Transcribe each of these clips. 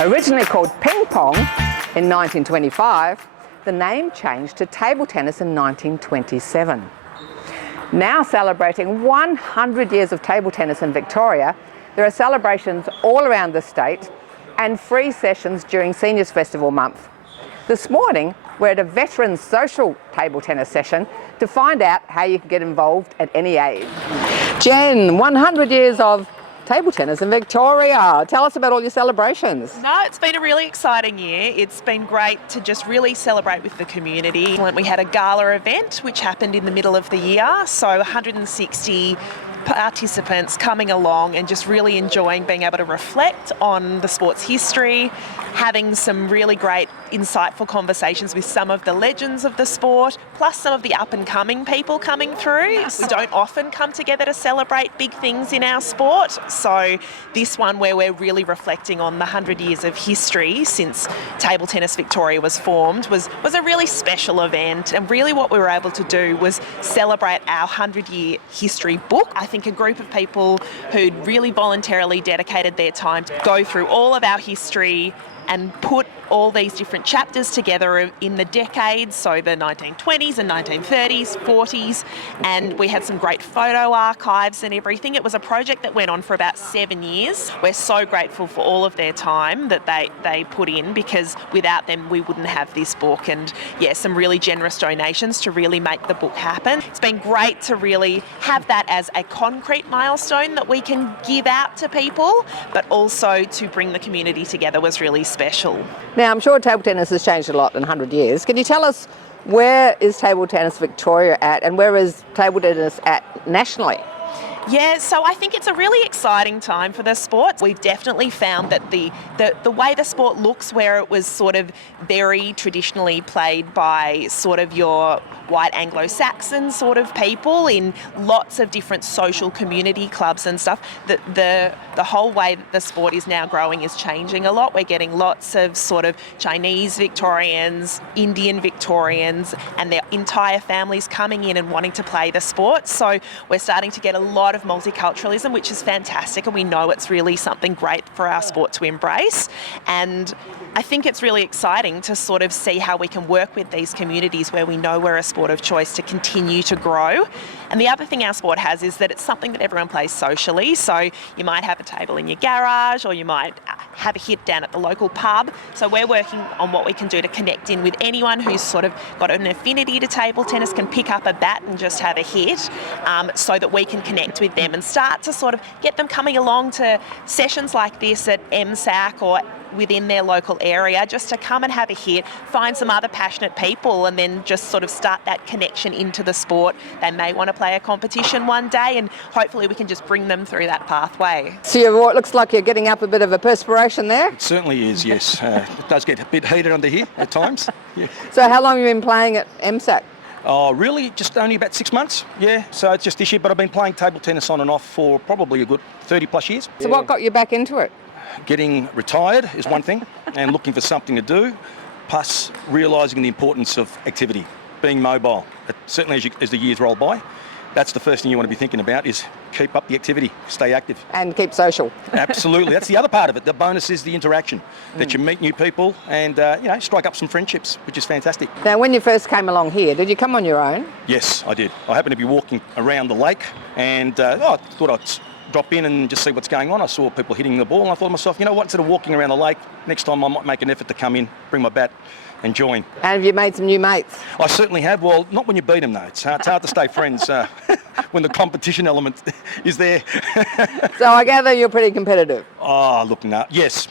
Originally called ping pong in 1925, the name changed to table tennis in 1927. Now celebrating 100 years of table tennis in Victoria, there are celebrations all around the state and free sessions during Seniors Festival month. This morning, we're at a veterans social table tennis session to find out how you can get involved at any age. Jen, 100 years of table tennis in Victoria. Tell us about all your celebrations. No, it's been a really exciting year. It's been great to just really celebrate with the community. We had a gala event which happened in the middle of the year, so 160 participants coming along and just really enjoying being able to reflect on the sport's history, having some really great insightful conversations with some of the legends of the sport, plus some of the up-and-coming people coming through. We don't often come together to celebrate big things in our sport, so this one where we're really reflecting on the 100 years of history since Table Tennis Victoria was formed was a really special event, and really what we were able to do was celebrate our 100-year history book. I think a group of people who'd really voluntarily dedicated their time to go through all of our history and put all these different chapters together in the decades, so the 1920s and 1930s, 40s, and we had some great photo archives and everything. It was a project that went on for about 7 years. We're so grateful for all of their time that they put in, because without them we wouldn't have this book, and some really generous donations to really make the book happen. It's been great to really have that as a concrete milestone that we can give out to people, but also to bring the community together was really special. Now, I'm sure table tennis has changed a lot in 100 years. Can you tell us, where is Table Tennis Victoria at, and where is table tennis at nationally? Yeah, so I think it's a really exciting time for the sport. We've definitely found that the way the sport looks, where it was sort of very traditionally played by sort of your white Anglo-Saxon sort of people in lots of different social community clubs and stuff, the whole way that the sport is now growing is changing a lot. We're getting lots of sort of Chinese Victorians, Indian Victorians, and their entire families coming in and wanting to play the sport. So we're starting to get a lot of multiculturalism, which is fantastic, and we know it's really something great for our sport to embrace. And I think it's really exciting to sort of see how we can work with these communities where we know we're a sport of choice to continue to grow. And the other thing our sport has is that it's something that everyone plays socially. So you might have a table in your garage, or you might have a hit down at the local pub. So we're working on what we can do to connect in with anyone who's sort of got an affinity to table tennis, can pick up a bat and just have a hit, so that we can connect with them and start to sort of get them coming along to sessions like this at MSAC or within their local area, just to come and have a hit, find some other passionate people, and then just sort of start that connection into the sport. They may want to play a competition one day, and hopefully we can just bring them through that pathway. So it looks like you're getting up a bit of a perspiration there? It certainly is, yes. It does get a bit heated under here at times. Yeah. So how long have you been playing at MSAC? Oh, really? Just only about 6 months, yeah. So it's just this year, but I've been playing table tennis on and off for probably a good 30 plus years. So what got you back into it? Getting retired is one thing, and looking for something to do, plus realising the importance of activity, being mobile. Certainly as the years roll by, that's the first thing you want to be thinking about, is keep up the activity, stay active. And keep social. Absolutely, that's the other part of it. The bonus is the interaction, that you meet new people and strike up some friendships, which is fantastic. Now, when you first came along here, did you come on your own? Yes, I did. I happened to be walking around the lake, and I thought I'd drop in and just see what's going on. I saw people hitting the ball, and I thought to myself, you know what, instead of walking around the lake, next time I might make an effort to come in, bring my bat and join. And have you made some new mates? I certainly have. Well, not when you beat them though. It's hard to stay friends when the competition element is there. So I gather you're pretty competitive. Oh, look, no. Yes.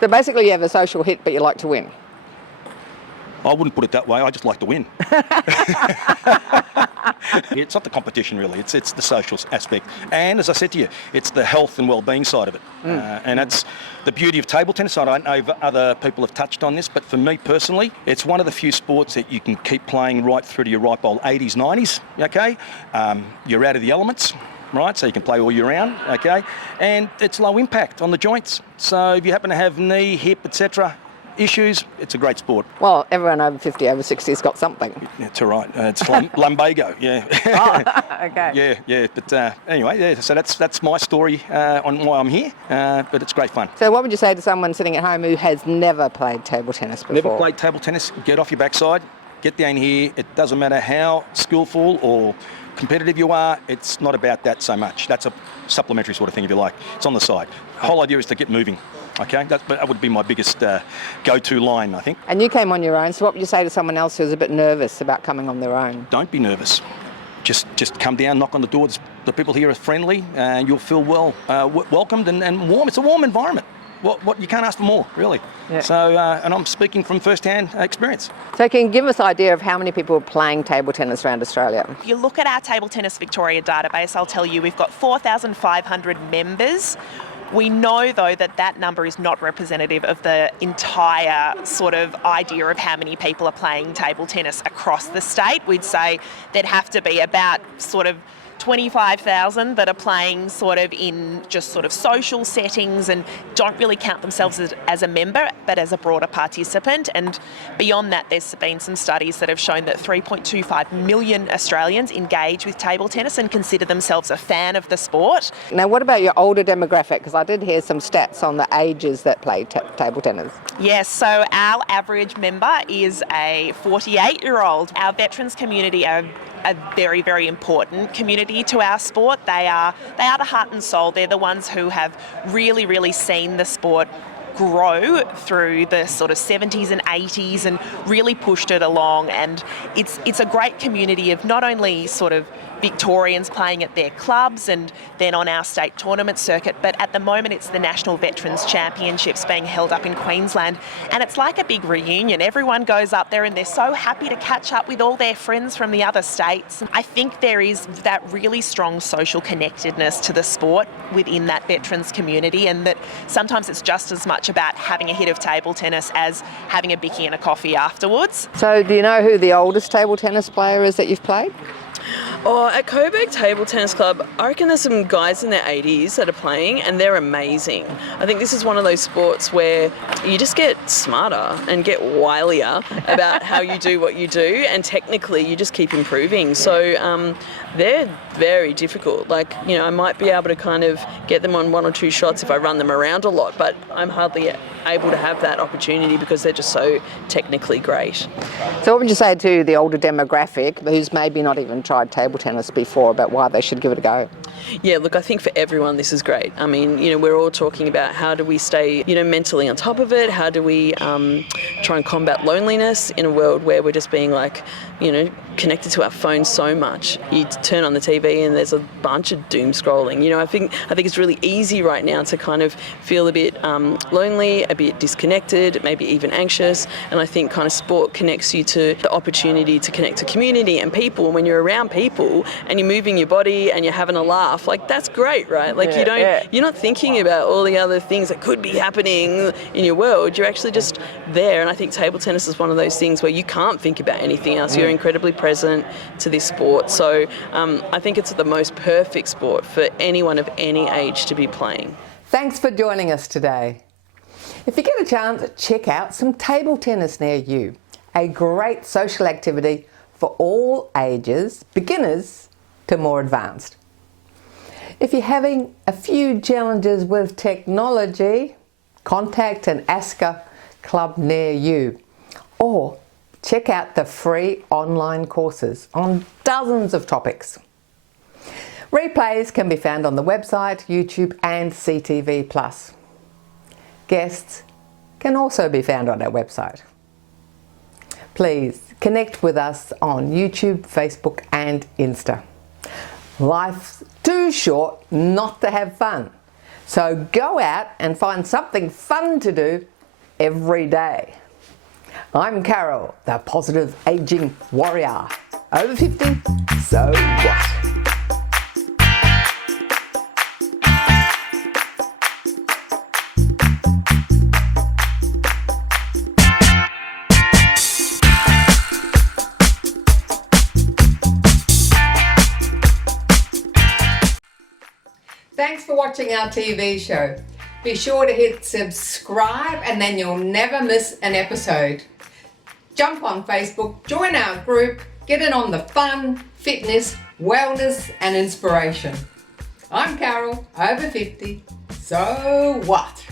So basically you have a social hit, but you like to win. I wouldn't put it that way. I just like to win. It's not the competition, really. It's the social aspect. And as I said to you, it's the health and well-being side of it. And that's the beauty of table tennis. I don't know if other people have touched on this, but for me personally, it's one of the few sports that you can keep playing right through to your ripe old 80s, 90s, okay? You're out of the elements. Right, so you can play all year round, okay? And it's low impact on the joints. So if you happen to have knee, hip, etc., issues, it's a great sport. Well, everyone over 50, over 60 has got something. Yeah, it's all right. It's lumbago, yeah. Oh, okay. Yeah. But anyway, yeah. So that's my story on why I'm here. But it's great fun. So what would you say to someone sitting at home who has never played table tennis before? Never played table tennis. Get off your backside. Get down here. It doesn't matter how skillful or competitive you are. It's not about that so much. That's a supplementary sort of thing, if you like. It's on the side. The whole idea is to get moving. Okay, that would be my biggest go-to line, I think. And you came on your own, so what would you say to someone else who's a bit nervous about coming on their own? Don't be nervous. Just come down, knock on the door. The people here are friendly, and you'll feel welcomed and warm. It's a warm environment. What you can't ask for more, really. Yeah. So, and I'm speaking from first-hand experience. So can you give us an idea of how many people are playing table tennis around Australia? If you look at our Table Tennis Victoria database, I'll tell you we've got 4,500 members. We know, though, that number is not representative of the entire sort of idea of how many people are playing table tennis across the state. We'd say there'd have to be about sort of 25,000 that are playing sort of in just sort of social settings and don't really count themselves as a member, but as a broader participant. And beyond that, there's been some studies that have shown that 3.25 million Australians engage with table tennis and consider themselves a fan of the sport. Now, what about your older demographic? Because I did hear some stats on the ages that play table tennis. Yes, so our average member is a 48-year-old. Our veterans community are a very, very important community to our sport. They are the heart and soul. They're the ones who have really, really seen the sport grow through the sort of 70s and 80s and really pushed it along. And it's a great community of not only sort of Victorians playing at their clubs and then on our state tournament circuit, but at the moment it's the National Veterans Championships being held up in Queensland, and it's like a big reunion. Everyone goes up there and they're so happy to catch up with all their friends from the other states. I think there is that really strong social connectedness to the sport within that veterans community, and that sometimes it's just as much about having a hit of table tennis as having a bicky and a coffee afterwards. So do you know who the oldest table tennis player is that you've played? Oh, at Coburg Table Tennis Club, I reckon there's some guys in their 80s that are playing and they're amazing. I think this is one of those sports where you just get smarter and get wilier about how you do what you do, and technically you just keep improving. So they're very difficult. Like, you know, I might be able to kind of get them on one or two shots if I run them around a lot, but I'm hardly able to have that opportunity because they're just so technically great. So what would you say to the older demographic who's maybe not even tried table tennis before about why they should give it a go? Yeah, look, I think for everyone this is great. I mean, you know, we're all talking about how do we stay, you know, mentally on top of it? How do we try and combat loneliness in a world where we're just being like, you know, connected to our phones so much. You turn on the TV and there's a bunch of doom scrolling. You know, I think it's really easy right now to kind of feel a bit lonely, a bit disconnected, maybe even anxious. And I think kind of sport connects you to the opportunity to connect to community and people. And when you're around people and you're moving your body and you're having a laugh, like that's great, right? Like you're not thinking about all the other things that could be happening in your world. You're actually just there. And I think table tennis is one of those things where you can't think about anything else. You're incredibly present to this sport. So I think it's the most perfect sport for anyone of any age to be playing. Thanks for joining us today. If you get a chance, check out some table tennis near you. A great social activity for all ages, beginners to more advanced. If you're having a few challenges with technology, contact an ASCA club near you, or check out the free online courses on dozens of topics. Replays can be found on the website, YouTube and CTV+. Guests can also be found on our website. Please connect with us on YouTube, Facebook and Insta. Life's too short not to have fun. So go out and find something fun to do every day. I'm Carol, the positive aging warrior. Over 50, so what? Thanks for watching our TV show. Be sure to hit subscribe and then you'll never miss an episode. Jump on Facebook, join our group, get in on the fun, fitness, wellness and inspiration. I'm Carol, over 50. So what?